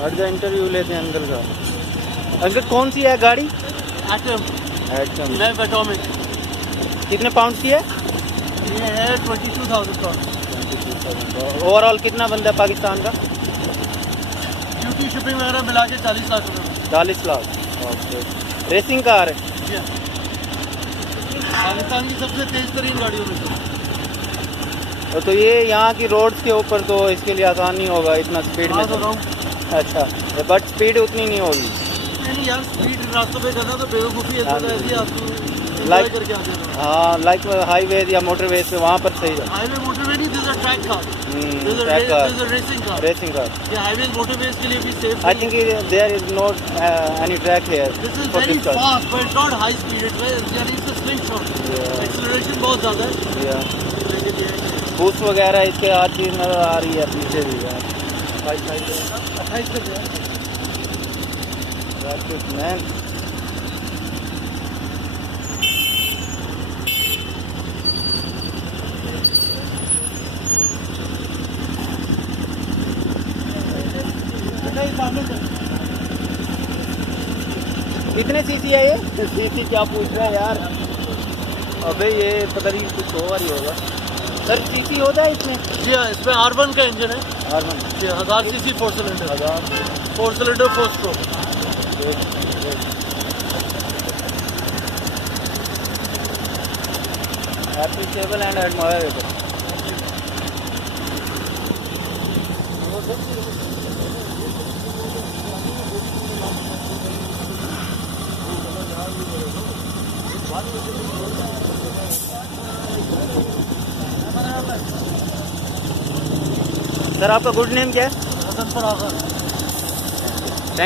हट जा, इंटरव्यू लेते हैं अंकल का। अंकल कौन सी है गाड़ी? एटम। एटम। एटॉमिक। कितने पाउंड की है? ये है 22,000 पाउंड। ओवरऑल कितना बनता है पाकिस्तान का? ड्यूटी शिपिंग वगैरह मिला के 40 लाख रुपए। 40 लाख। ओके। रेसिंग कार है? पाकिस्तान की सबसे तेज तरीन गाड़ियों में से। तो ये यहाँ की रोड्स के ऊपर तो इसके लिए आसान नहीं होगा इतना स्पीड में। अच्छा, बट स्पीड उतनी नहीं होगी। नहीं यार, स्पीड रास्तों पे करना तो बेवकूफ़ी है। लाइक करके आते हैं। हाँ, लाइक हाईवे या मोटरवे पे वहाँ पर सही है। हाईवे मोटरवे नहीं, this is a track car. Racing car. Racing car. ये हाईवे मोटरवेज के लिए भी safe. I think there is not any track here. This is very fast but not high speed. It's a slingshot. Acceleration बहुत ज़्यादा है। Boost वगैरह इसके हर चीज़ नज़र आ रही है पीछे भी यार। 28 पे है। मैन कितने सीसी है ये? सीसी क्या पूछ रहा है यार? अबे ये पता नहीं कुछ ओवर ही होगा। सर सीसी होता है इसमें? जी हाँ, इसमें R1 का इंजन है। R1 जी, 1000 CC 4 cylinder. 4 cylinder 4 stroke. Appreciable and admirable. Sir आपका गुड नेम क्या है? हसन फराज।